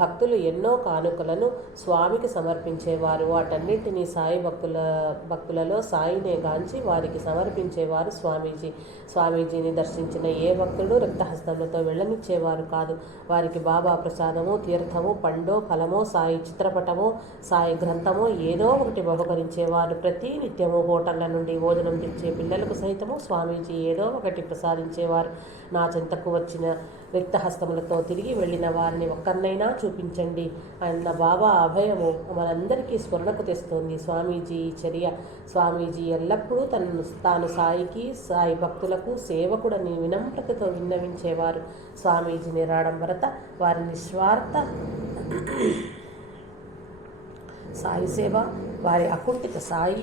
భక్తులు ఎన్నో కానుకలను స్వామికి సమర్పించేవారు. వాటన్నింటినీ సాయి భక్తులలో సాయినే గాంచి వారికి సమర్పించేవారు స్వామీజీ. స్వామీజీని దర్శించిన ఏ భక్తుడు రక్తహస్తములతో వెళ్ళనిచ్చేవారు కాదు. వారికి బాబా ప్రసాదము, తీర్థము, పండో, ఫలమో, సాయి చిత్రపటమో, సాయి గ్రంథమో ఏదో ఒకటి బహుకరించేవారు. ప్రతి నిత్యము హోటళ్ల నుండి భోజనం తెచ్చే పిల్లలకు సైతము స్వామీజీ ఏదో ఒకటి ప్రసాదించేవారు. నా చెంతకు వచ్చిన రిక్తహస్తములతో తిరిగి వెళ్ళిన వారిని ఒక్కరినైనా చూపించండి అన్న బాబా అభయము మనందరికీ స్మరణకు తెస్తోంది స్వామీజీ చర్య. స్వామీజీ ఎల్లప్పుడూ తాను సాయికి, సాయి భక్తులకు సేవకుడని వినమ్రతతో విన్నవించేవారు. స్వామీజీ నిరాడంబరత, వారి నిస్వార్థ సాయి సేవ, వారి అకుంఠిత సాయి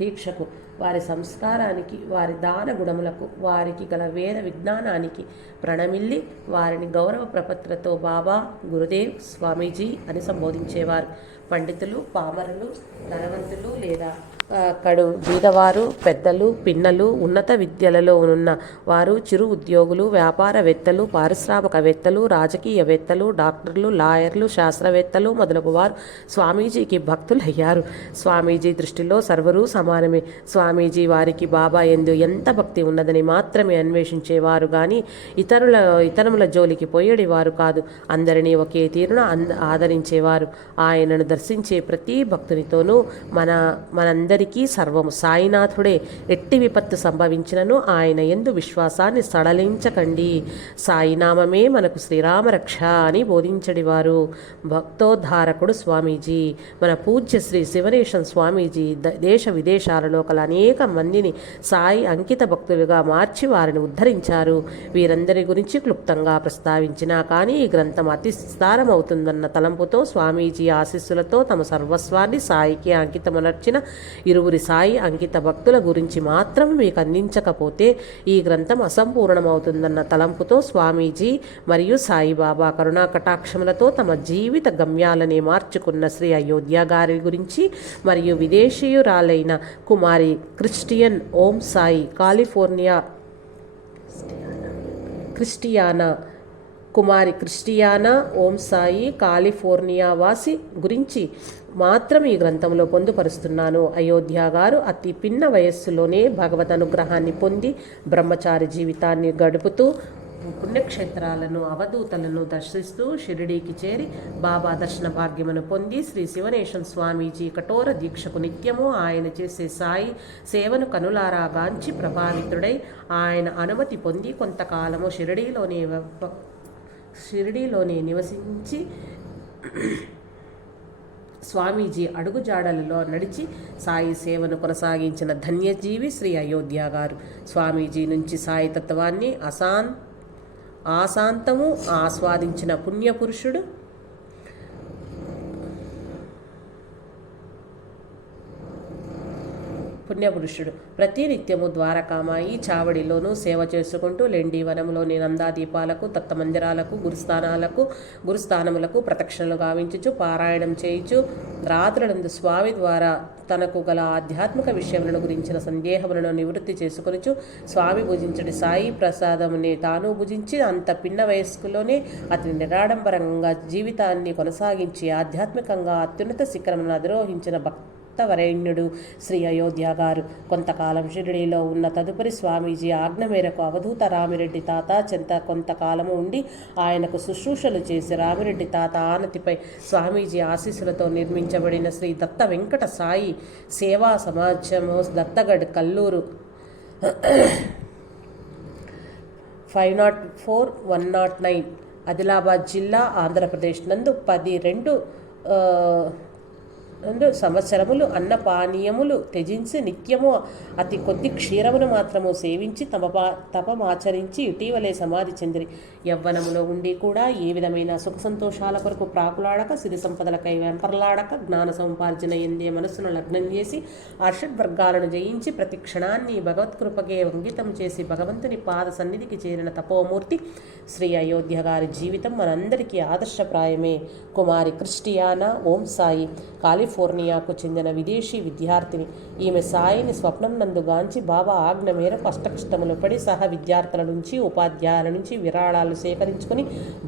దీక్షకు, వారి సంస్కారానికి, వారి దాన గుణములకు, వారికి గల వేద విజ్ఞానానికి ప్రణమిల్లి వారిని గౌరవ ప్రపత్రతో బాబా, గురుదేవ్, స్వామీజీ అని సంబోధించేవారు. పండితులు, పామరులు, ధనవంతులు లేదా కడు బీదవారు, పెద్దలు, పిన్నలు, ఉన్నత విద్యలలో ఉన్న వారు, చిరు ఉద్యోగులు, వ్యాపారవేత్తలు, పారిశ్రామికవేత్తలు, రాజకీయవేత్తలు, డాక్టర్లు, లాయర్లు, శాస్త్రవేత్తలు మొదలగు వారు స్వామీజీకి భక్తులయ్యారు. స్వామీజీ దృష్టిలో సర్వరూ సమానమే. స్వామీజీ వారికి బాబా యందు ఎంత భక్తి ఉన్నదని మాత్రమే అన్వేషించేవారు గాని ఇతరముల జోలికి పోయేడివారు కాదు. అందరినీ ఒకే తీరున ఆదరించేవారు. ఆయనను దర్శించే ప్రతి భక్తునితోనూ మనందరికీ సర్వము సాయినాథుడే. ఎట్టి విపత్తు సంభవించినను ఆయన యందు విశ్వాసాన్ని సడలించకండి. సాయినామమే మనకు శ్రీరామ రక్ష అని బోధించడివారు భక్తోద్ధారకుడు స్వామీజీ. మన పూజ్య శ్రీ శివనేశం స్వామీజీ దేశ విదేశాలలో కల అనేక మందిని సాయి అంకిత భక్తులుగా మార్చి వారిని ఉద్ధరించారు. వీరందరి గురించి క్లుప్తంగా ప్రస్తావించినా కానీ ఈ గ్రంథం అతి విస్తారమవుతుందన్న తలంపుతో స్వామీజీ ఆశీస్సులతో తమ సర్వస్వాన్ని సాయికి అంకితమునర్చిన ఇరువురి సాయి అంకిత భక్తుల గురించి మాత్రం మీకు అందించకపోతే ఈ గ్రంథం అసంపూర్ణమవుతుందన్న తలంపుతో స్వామీజీ మరియు సాయిబాబా కరుణా కటాక్షములతో తమ జీవిత గమ్యాలనే మార్చుకున్న శ్రీ అయోధ్య గారి గురించి మరియు విదేశీయురాలైన కుమారి క్రిస్టియన్ ఓం సాయి కుమారి క్రిస్టియానా ఓం సాయి కాలిఫోర్నియా వాసి గురించి మాత్రం ఈ గ్రంథంలో పొందుపరుస్తున్నాను. అయోధ్య గారు అతి పిన్న వయస్సులోనే భగవద్ అనుగ్రహాన్ని పొంది బ్రహ్మచారి జీవితాన్ని గడుపుతూ పుణ్యక్షేత్రాలను, అవధూతలను దర్శిస్తూ షిరిడీకి చేరి బాబా దర్శన భాగ్యమును పొంది శ్రీ శివనేశం స్వామీజీ కఠోర దీక్షకు నిత్యము ఆయన చేసే సాయి సేవను కనులారాగాంచి ప్రభావితుడై ఆయన అనుమతి పొంది కొంతకాలము షిరిడీలోనే నివసించి స్వామీజీ అడుగుజాడలలో నడిచి సాయి సేవను కొనసాగించిన ధన్యజీవి శ్రీ అయోధ్య గారు. స్వామీజీ నుంచి సాయి తత్వాన్ని ఆశాంతము ఆస్వాదించిన పుణ్యపురుషుడు. ప్రతినిత్యము ద్వారకామాయి చావడిలోనూ సేవ చేసుకుంటూ లెండి వనములోని నందాదీపాలకు, తత్తమందిరాలకు, గురుస్థానములకు ప్రదక్షిణలు గావించుచు పారాయణం చేయుచు రాత్రులందు స్వామి ద్వారా తనకు గల ఆధ్యాత్మిక విషయములను గురించిన సందేహములను నివృత్తి చేసుకొనుచు స్వామి భుజించడి సాయి ప్రసాదముని తాను భుజించి అంత పిన్న వయస్కులోనే అతని నిరాడంబరంగా జీవితాన్ని కొనసాగించి ఆధ్యాత్మికంగా అత్యున్నత శిఖరమును అధిరోహించిన భక్తవరేణ్యుడు శ్రీ అయోధ్య గారు. కొంతకాలం షిరిడీలో ఉన్న తదుపరి స్వామీజీ ఆజ్ఞ మేరకు అవధూత రామిరెడ్డి తాత చెంత కొంతకాలము ఉండి ఆయనకు శుశ్రూషలు చేసి రామిరెడ్డి తాత ఆనతిపై స్వామీజీ ఆశీస్సులతో నిర్మించబడిన శ్రీ దత్త వెంకట సాయి సేవా సమాజము దత్తగఢ్ కల్లూరు 504-109 ఆదిలాబాద్ జిల్లా ఆంధ్రప్రదేశ్ నందు 12 సంవత్సరములు అన్నపానీయములు త్యజించి నిత్యము అతి కొద్ది క్షీరమును మాత్రము సేవించి తపమాచరించి ఇటీవలే సమాధి చెందిరి. యవ్వనములో ఉండి కూడా ఏ విధమైన సుఖ సంతోషాల కొరకు ప్రాకులాడక సిరి సంపదలకై వెంపర్లాడక జ్ఞాన సముపార్జన ఎందే మనస్సును లగ్నం చేసి అర్షడ్వర్గాలను జయించి ప్రతి క్షణాన్ని భగవత్కృపకే అంకితం చేసి భగవంతుని పాద సన్నిధికి చేరిన తపోమూర్తి శ్రీ అయోధ్య గారి జీవితం మనందరికీ ఆదర్శప్రాయమే. కుమారి క్రిస్టియానా ఓం సాయి కాలిఫోర్నియాకు చెందిన విదేశీ విద్యార్థిని. ఈమె సాయిని స్వప్నం నందుగాంచి బాబా ఆజ్ఞ మేరకు అష్టకష్టములు పడి సహ విద్యార్థుల నుంచి ఉపాధ్యాయుల నుంచి విరాళాలు సేకరించుకుని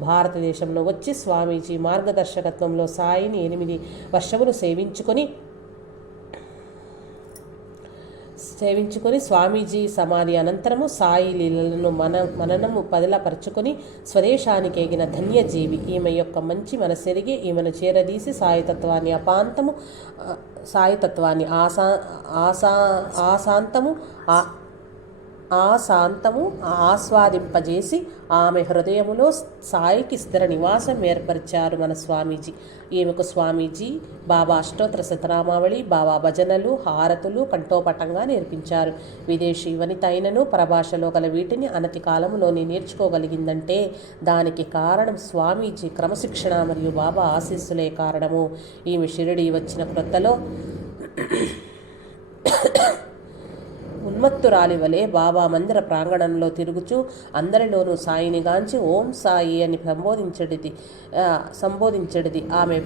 భారతదేశంలో వచ్చి స్వామీజీ మార్గదర్శకత్వంలో సాయిని 8 వర్షములు సేవించుకొని స్వామీజీ సమాధి అనంతరము సాయి లీలలను మననము పదిలపరుచుకొని స్వదేశానికి ఎగిన ధన్యజీవి. ఈమె యొక్క మంచి మనసెరిగి ఈమెను చేరదీసి సాయితత్వాన్ని ఆశాంతము ఆస్వాదింపజేసి ఆమె హృదయములో సాయికి స్థిర నివాసం ఏర్పరిచారు మన స్వామీజీ. ఈమెకు స్వామీజీ బాబా అష్టోత్తర శతనామావళి, బాబా భజనలు, హారతులు కంఠోపటంగా నేర్పించారు. విదేశీ వనిత అయినను పరభాషలో గల వీటిని అనతి కాలంలోనే నేర్చుకోగలిగిందంటే దానికి కారణం స్వామీజీ క్రమశిక్షణ మరియు బాబా ఆశీస్సులే కారణము. ఈమె షిరిడీ వచ్చిన క్రొత్తలో ఉన్మత్తురాలి వలె బాబా మందిర ప్రాంగణంలో తిరుగుచూ అందరిలోనూ సాయినిగాంచి ఓం సాయి అని సంబోధించడిది. ఆమె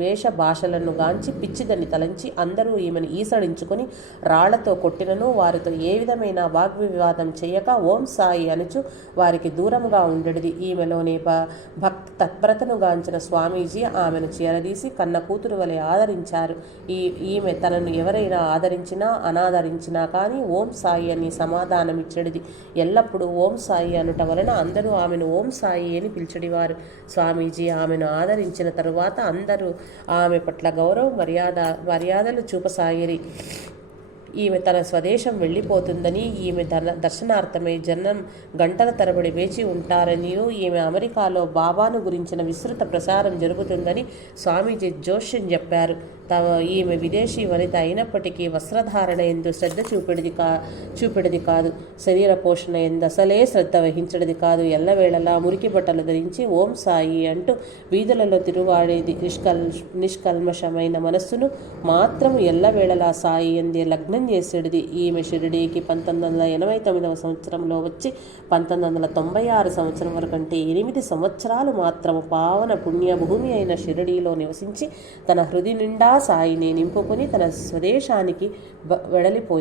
వేషభాషలను గాంచి పిచ్చిదని తలంచి అందరూ ఈమెను ఈసడించుకొని రాళ్లతో కొట్టినను వారితో ఏ విధమైన వాగ్వివాదం చేయక ఓం సాయి అనుచు వారికి దూరంగా ఉండడిది. ఈమెలోని భక్తి తత్పరతను గాంచిన స్వామీజీ ఆమెను చేరదీసి కన్న కూతురు వలె ఆదరించారు. ఈమె తనను ఎవరైనా ఆదరించినా అనాదరించినా కానీ ఓం సాయి అని సమాధానమిచ్చడిది. ఎల్లప్పుడూ ఓం సాయి అనుట వలన అందరూ ఆమెను ఓం సాయి అని పిలిచడివారు. స్వామీజీ ఆమెను ఆదరించిన తరువాత అందరూ ఆమె పట్ల గౌరవ మర్యాదలు చూపసాగిరి. ఈమె తన స్వదేశం వెళ్ళిపోతుందని, ఈమె దర్శనార్థమై జనం గంటల తరబడి వేచి ఉంటారనియూ, ఈమె అమెరికాలో బాబాను గురించిన విస్తృత ప్రసారం జరుగుతుందని స్వామీజీ జోష్యం చెప్పారు. ఈమె విదేశీ వనిత అయినప్పటికీ వస్త్రధారణ ఎందు శ్రద్ధ చూపెడిది కాదు. శరీర పోషణ ఎందు అసలే శ్రద్ధ వహించడిది కాదు. ఎల్లవేళలా మురికి బట్టలు ధరించి ఓం సాయి అంటూ వీధులలో తిరుగాడేది. నిష్కల్మషమైన మనస్సును మాత్రము ఎల్లవేళలా సాయి ఎందే లగ్నం చేసేడిది. ఈమె షిరిడీకి 1989 సంవత్సరంలో వచ్చి 1996 సంవత్సరం వరకంటే 8 సంవత్సరాలు మాత్రము పావన పుణ్యభూమి అయిన షిరిడీలో నివసించి తన హృది నిండా సాయిని నింపుకొని తన స్వదేశానికి వెడలిపోయారు.